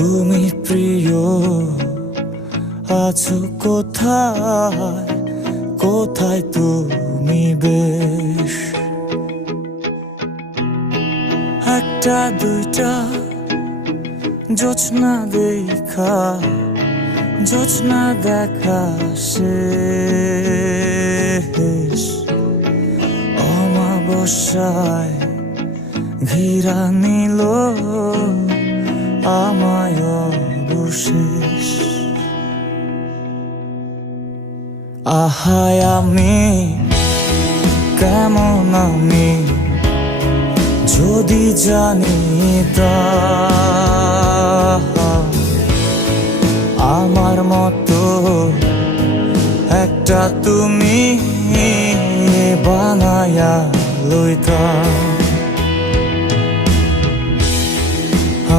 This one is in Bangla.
তুমি প্রিয় আছো কোথায়, কোথায় তুমি বেশ? একটা দুইটা জোছনা দেখা, জোছনা দেখা শেষ। অমাবস্যায় ঘিরা নিল আমায় অবশেষ। আহায় আমি কেমন আমি যদি জানিতাম, আমার মতো একটা তুমি বানায়া লইতাম।